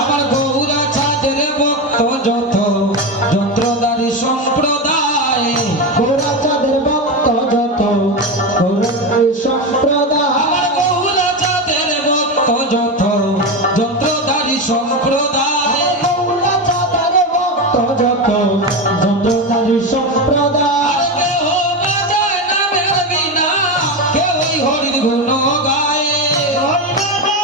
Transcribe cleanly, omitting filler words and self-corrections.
আমার গৌরা চাঁদের ভক্ত যত যন্ত্রধারী সম্প্রদায় গৌরা চাঁদের ভক্ত যত সম্প্রদায় আমার গৌরা চাঁদের ভক্ত যত যন্ত্রধারী সম্প্রদায়